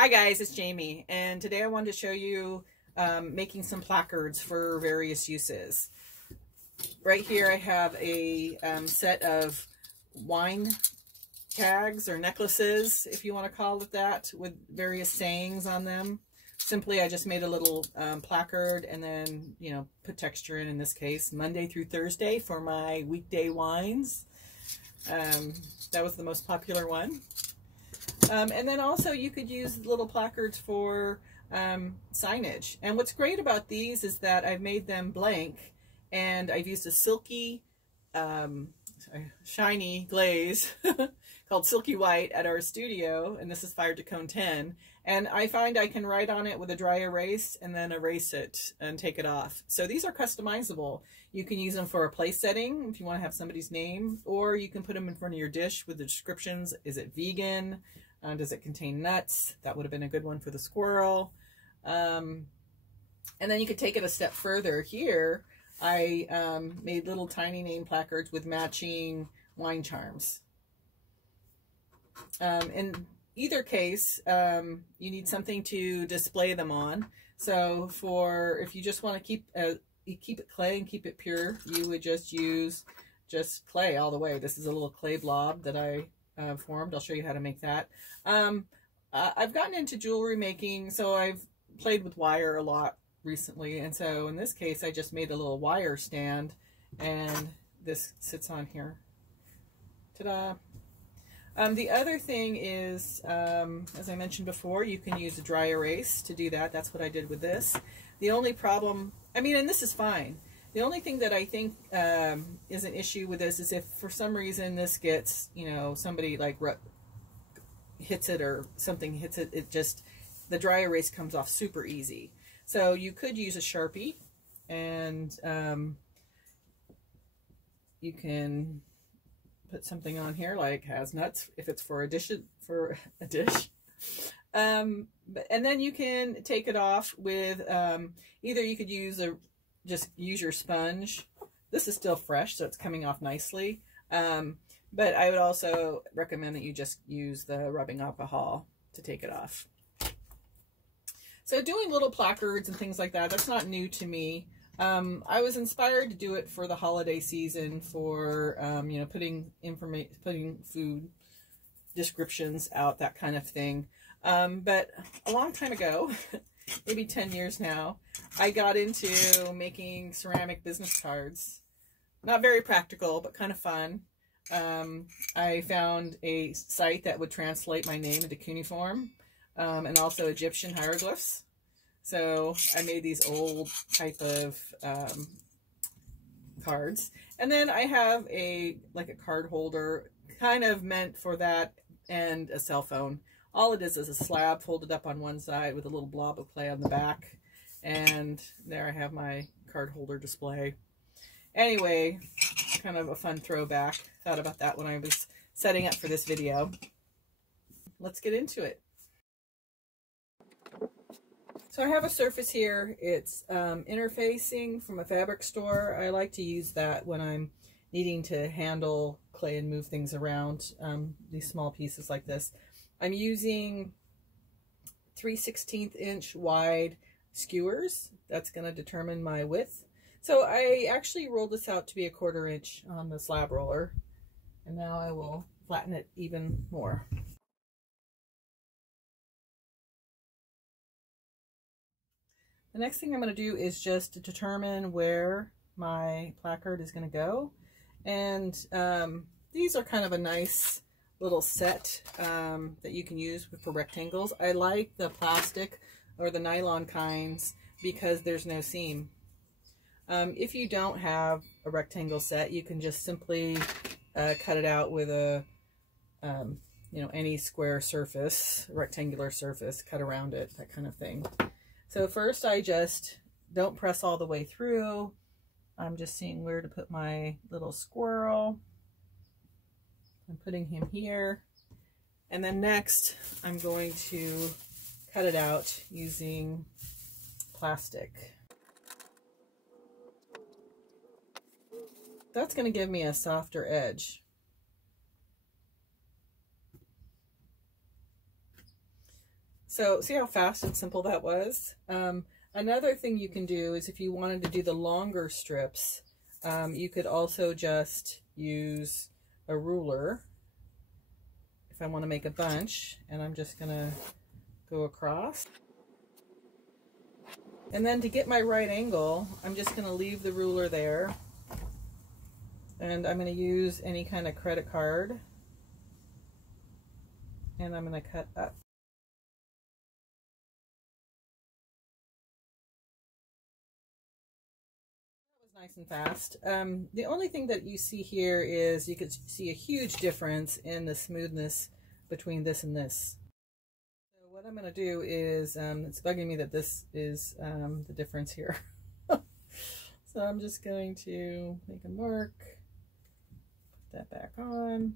Hi guys, it's Jamie, and today I wanted to show you making some placards for various uses. Right here I have a set of wine tags or necklaces, if you want to call it that, with various sayings on them. Simply, I just made a little placard and then, put texture in this case, Monday through Thursday for my weekday wines. That was the most popular one. And then also you could use little placards for signage. And what's great about these is that I've made them blank, and I've used a silky, shiny glaze called Silky White at our studio, and this is fired to cone 10. And I find I can write on it with a dry erase and then erase it and take it off. So these are customizable. You can use them for a place setting if you want to have somebody's name, or you can put them in front of your dish with the descriptions. Is it vegan? Does it contain nuts? That would have been a good one for the squirrel. And then you could take it a step further. Here, I made little tiny name placards with matching wine charms. In either case, you need something to display them on. So if you just want to keep it clay and keep it pure, you would just use clay all the way. This is a little clay blob that I formed. I'll show you how to make that. I've gotten into jewelry making, so I've played with wire a lot recently, and so in this case I just made a little wire stand, and this sits on here. Ta-da! The other thing is, as I mentioned before, you can use a dry erase to do that. That's what I did with this. The only problem, and this is fine. The only thing that I think is an issue with this is if for some reason this gets, somebody like hits it or something hits it, the dry erase comes off super easy. So you could use a Sharpie, and you can put something on here like has nuts if it's for a dish. And then you can take it off with either you could use just use your sponge. This is still fresh, so it's coming off nicely. But I would also recommend that you just use the rubbing alcohol to take it off. So doing little placards and things like that, that's not new to me. I was inspired to do it for the holiday season for, putting food descriptions out, that kind of thing. But a long time ago, maybe 10 years now, I got into making ceramic business cards. Not very practical, but kind of fun. I found a site that would translate my name into cuneiform, and also Egyptian hieroglyphs. So I made these old type of cards. And then I have a card holder, kind of meant for that, and a cell phone. All it is a slab folded up on one side with a little blob of clay on the back. And there I have my card holder display. Anyway, kind of a fun throwback. Thought about that when I was setting up for this video. Let's get into it. So I have a surface here. It's interfacing from a fabric store. I like to use that when I'm needing to handle clay and move things around, these small pieces like this. I'm using 3/16 inch wide skewers. That's going to determine my width. So I actually rolled this out to be 1/4 inch on the slab roller, and now I will flatten it even more. The next thing I'm going to do is just to determine where my placard is going to go. And these are kind of a nice little set that you can use for rectangles. I like the plastic or the nylon kinds because there's no seam. If you don't have a rectangle set, you can just simply cut it out with a, any square surface, rectangular surface, cut around it, that kind of thing. So first I just don't press all the way through. I'm just seeing where to put my little squirrel. I'm putting him here. And then next I'm going to cut it out using plastic. That's going to give me a softer edge. So see how fast and simple that was? Another thing you can do is if you wanted to do the longer strips, you could also just use a ruler. If I want to make a bunch, and I'm just going to go across. And then to get my right angle, I'm just going to leave the ruler there. And I'm going to use any kind of credit card. And I'm going to cut up. That was nice and fast. The only thing that you see here is you could see a huge difference in the smoothness between this and this. So what I'm going to do is, it's bugging me that this is the difference here. So I'm just going to make a mark, put that back on.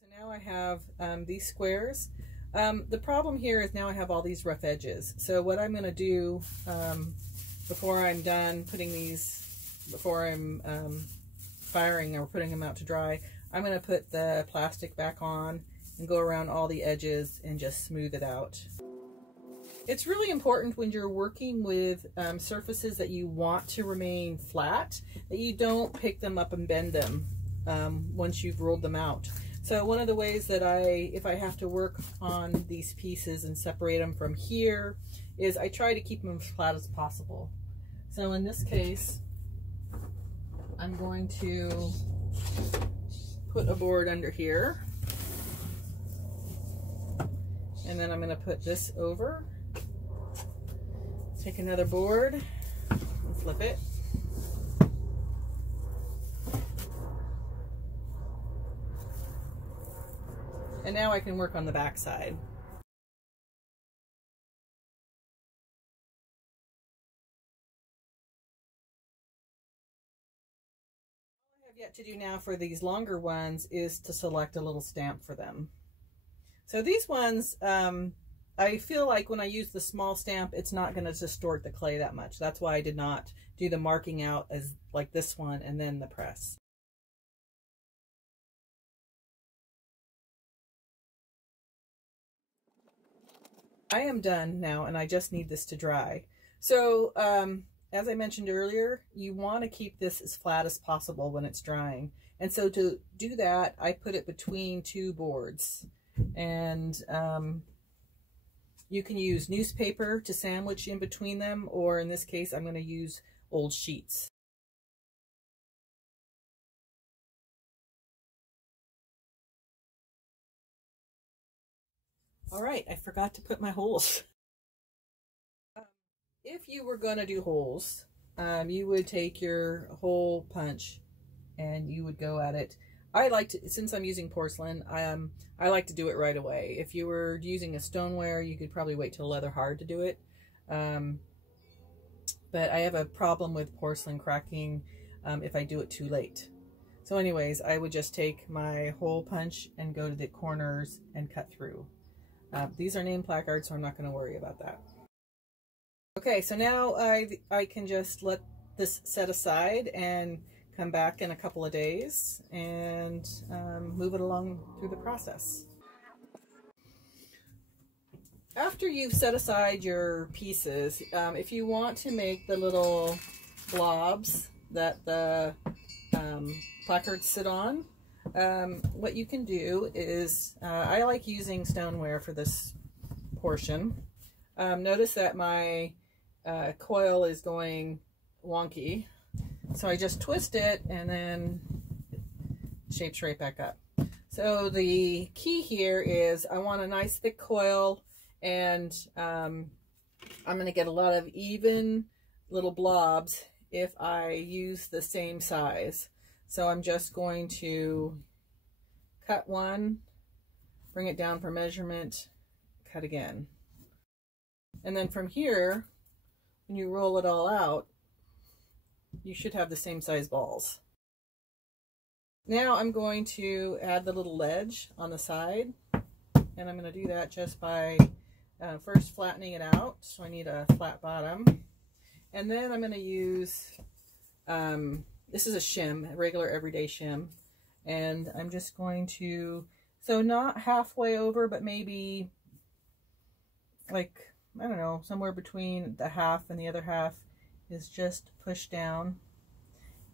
So now I have these squares. The problem here is now I have all these rough edges. So what I'm going to do before I'm done putting these, before I'm firing or putting them out to dry, I'm going to put the plastic back on and go around all the edges and just smooth it out. It's really important when you're working with surfaces that you want to remain flat, that you don't pick them up and bend them once you've rolled them out. So one of the ways that if I have to work on these pieces and separate them from here, is I try to keep them as flat as possible. So in this case, I'm going to put a board under here. And then I'm going to put this over. Take another board and flip it. And now I can work on the back side. All I have yet to do now for these longer ones is to select a little stamp for them. So these ones, I feel like when I use the small stamp, it's not going to distort the clay that much. That's why I did not do the marking out as like this one and then the press. I am done now, and I just need this to dry. So as I mentioned earlier, you want to keep this as flat as possible when it's drying. And so to do that, I put it between two boards. And you can use newspaper to sandwich in between them, or in this case, I'm going to use old sheets. All right, I forgot to put my holes. If you were going to do holes, you would take your hole punch and you would go at it. I like to, since I'm using porcelain, I like to do it right away. If you were using a stoneware, you could probably wait till leather hard to do it. But I have a problem with porcelain cracking if I do it too late. So anyways, I would just take my hole punch and go to the corners and cut through. These are name placards, so I'm not going to worry about that. Okay, so now I can just let this set aside and come back in a couple of days and move it along through the process. After you've set aside your pieces, if you want to make the little blobs that the placards sit on, what you can do is, I like using stoneware for this portion. Notice that my coil is going wonky. So I just twist it and then it shapes right back up. So the key here is I want a nice thick coil, and I'm going to get a lot of even little blobs if I use the same size. So I'm just going to cut one, bring it down for measurement, cut again. And then from here, when you roll it all out, you should have the same size balls. Now I'm going to add the little ledge on the side, and I'm going to do that just by first flattening it out. So I need a flat bottom. And then I'm going to use, this is a shim, a regular everyday shim, and I'm just going to So not halfway over, but maybe like, I don't know, somewhere between the half and the other half is just pushed down.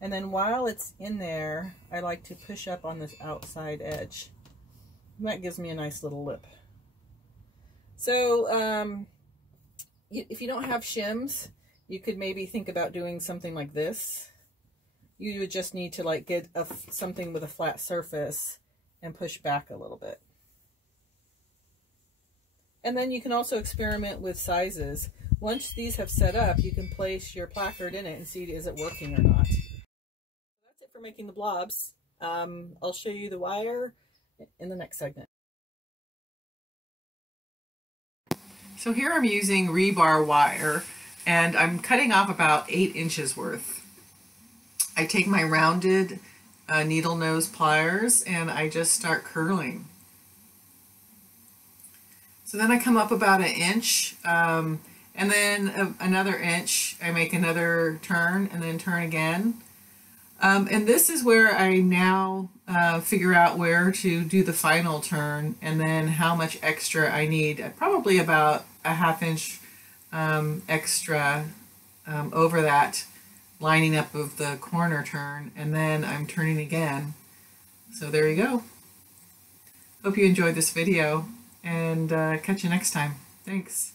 And then while it's in there, I like to push up on this outside edge. And that gives me a nice little lip. So if you don't have shims, you could maybe think about doing something like this. You would just need to like get something with a flat surface and push back a little bit. And then you can also experiment with sizes. Once these have set up, you can place your placard in it and see, is it working or not. That's it for making the blobs. I'll show you the wire in the next segment. So here I'm using rebar wire, and I'm cutting off about 8 inches worth. I take my rounded needle nose pliers and I just start curling. So then I come up about 1 inch, and then another inch. I make another turn and then turn again. And this is where I now figure out where to do the final turn and then how much extra I need. Probably about a 1/2 inch extra over that lining up of the corner turn, and then I'm turning again. So there you go. Hope you enjoyed this video, and catch you next time. Thanks.